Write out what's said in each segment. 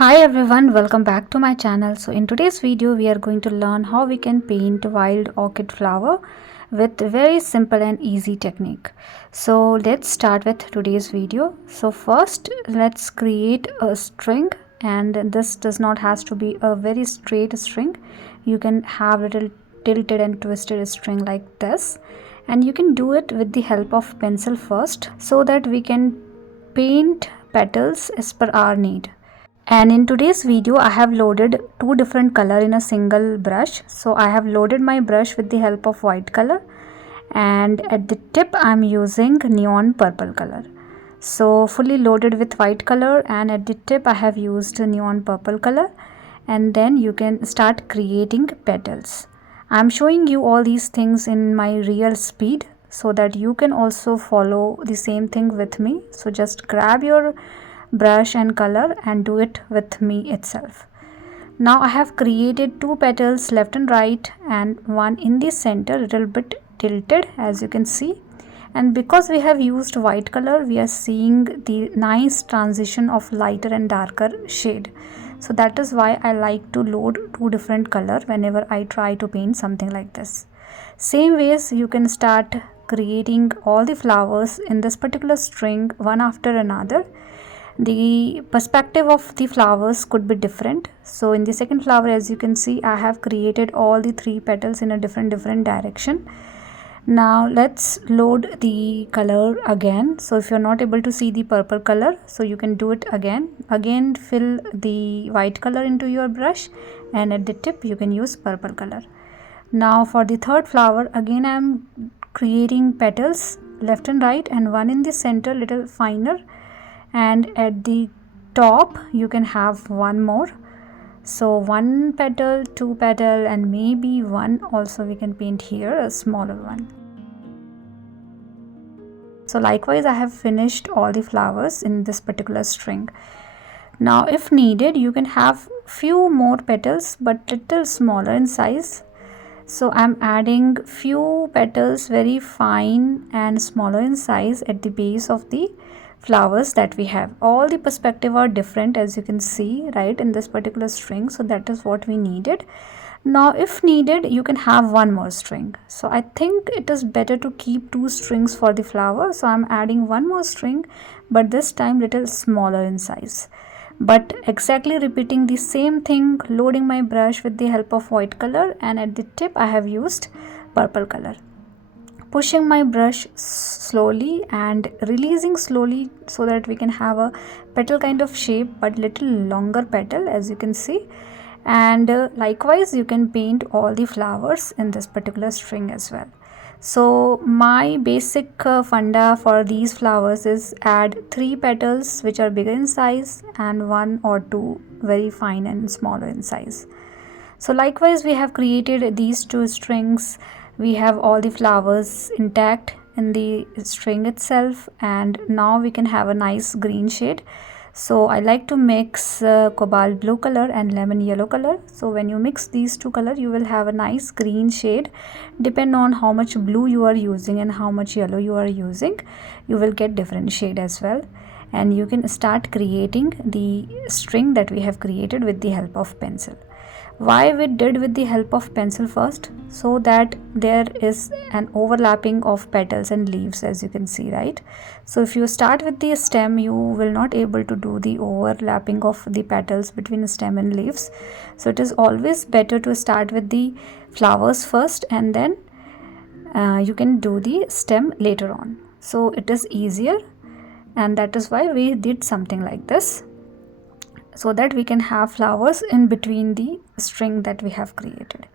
Hi everyone, welcome back to my channel. So in today's video we are going to learn how we can paint wild orchid flower with very simple and easy technique. So let's start with today's video. So first let's create a string, and this does not has to be a very straight string. You can have little tilted and twisted string like this, and you can do it with the help of pencil first so that we can paint petals as per our need. And in today's video I have loaded two different color in a single brush. So I have loaded my brush with the help of white color, and at the tip I'm using neon purple color. So fully loaded with white color, and at the tip I have used neon purple color, and then you can start creating petals. I'm showing you all these things in my real speed so that you can also follow the same thing with me. So just grab your brush and color and do it with me itself. Now I have created two petals left and right, and one in the center, little bit tilted as you can see. And because we have used white color, we are seeing the nice transition of lighter and darker shade. So that is why I like to load two different color whenever I try to paint something like this. Same ways you can start creating all the flowers in this particular string one after another. The perspective of the flowers could be different. So in the second flower, as you can see, I have created all the three petals in a different direction. Now let's load the color again. So if you're not able to see the purple color, so you can do it again fill the white color into your brush, and at the tip you can use purple color. Now for the third flower, again I'm creating petals left and right, and one in the center, little finer, and at the top you can have one more. So one petal, two petal, and maybe one also we can paint here, a smaller one. So likewise I have finished all the flowers in this particular string. Now if needed you can have few more petals but little smaller in size. So I'm adding few petals very fine and smaller in size at the base of the flowers that we have. All the perspective are different as you can see right in this particular string, so that is what we needed. Now if needed you can have one more string. So I think it is better to keep two strings for the flower, so I'm adding one more string, but this time little smaller in size, but exactly repeating the same thing, loading my brush with the help of white color, and at the tip I have used purple color, pushing my brush slowly and releasing slowly so that we can have a petal kind of shape but little longer petal as you can see. And likewise you can paint all the flowers in this particular string as well. So my basic funda for these flowers is add three petals which are bigger in size and one or two very fine and smaller in size. So likewise we have created these two strings. We have all the flowers intact in the string itself, and now we can have a nice green shade. So I like to mix cobalt blue color and lemon yellow color. So when you mix these two color you will have a nice green shade. Depend on how much blue you are using and how much yellow you are using, you will get different shade as well. And you can start creating the string that we have created with the help of pencil. Why we did with the help of pencil first? So that there is an overlapping of petals and leaves as you can see right. So if you start with the stem you will not able to do the overlapping of the petals between stem and leaves. So it is always better to start with the flowers first, and then you can do the stem later on. So it is easier, and that is why we did something like this, so that we can have flowers in between the string that we have created.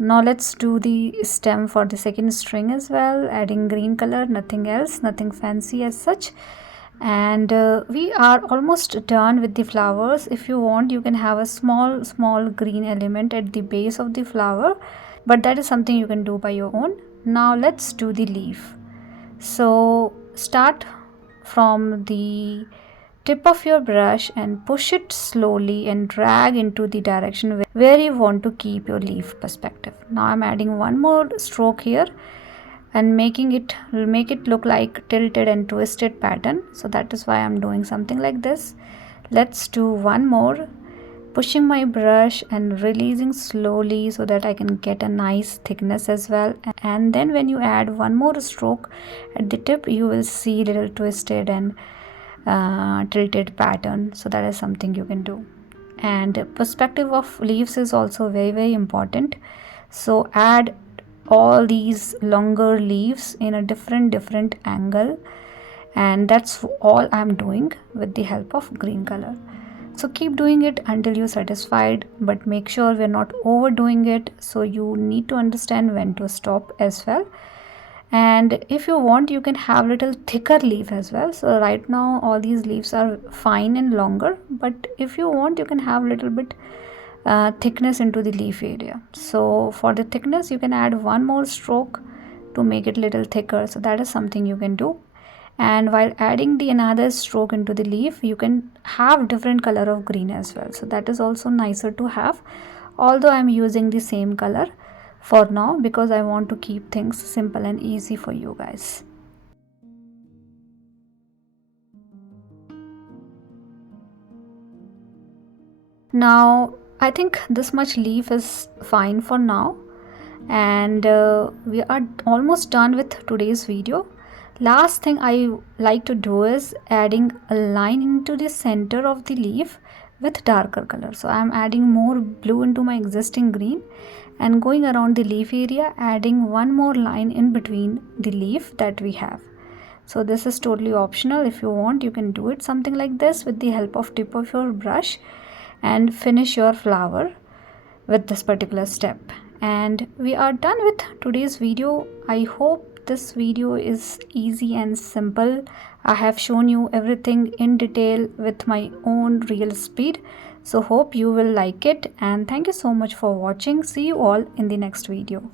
Now let's do the stem for the second string as well, adding green color, nothing else, nothing fancy as such. And we are almost done with the flowers. If you want you can have a small green element at the base of the flower, but that is something you can do by your own. Now let's do the leaf. So start from the tip of your brush and push it slowly and drag into the direction where you want to keep your leaf perspective. Now I'm adding one more stroke here, and make it look like tilted and twisted pattern. So that is why I'm doing something like this. Let's do one more, pushing my brush and releasing slowly so that I can get a nice thickness as well. And then when you add one more stroke at the tip, you will see little twisted and tilted pattern. So that is something you can do. And perspective of leaves is also very important. So add all these longer leaves in a different angle, and that's all I'm doing with the help of green color. So keep doing it until you're satisfied, but make sure we're not overdoing it. So you need to understand when to stop as well. And if you want, you can have little thicker leaf as well. So right now all these leaves are fine and longer, but if you want, you can have little bit thickness into the leaf area. So for the thickness, you can add one more stroke to make it little thicker. So that is something you can do. And while adding the another stroke into the leaf, you can have different color of green as well. So that is also nicer to have, although I'm using the same color for now because I want to keep things simple and easy for you guys. Now I think this much leaf is fine for now, and we are almost done with today's video. Last thing I like to do is adding a line into the center of the leaf with darker color. So I'm adding more blue into my existing green and going around the leaf area, adding one more line in between the leaf that we have. So this is totally optional. If you want, you can do it something like this with the help of tip of your brush and finish your flower with this particular step. And we are done with today's video. I hope this video is easy and simple. I have shown you everything in detail with my own real speed. So hope you will like it, and thank you so much for watching. See you all in the next video.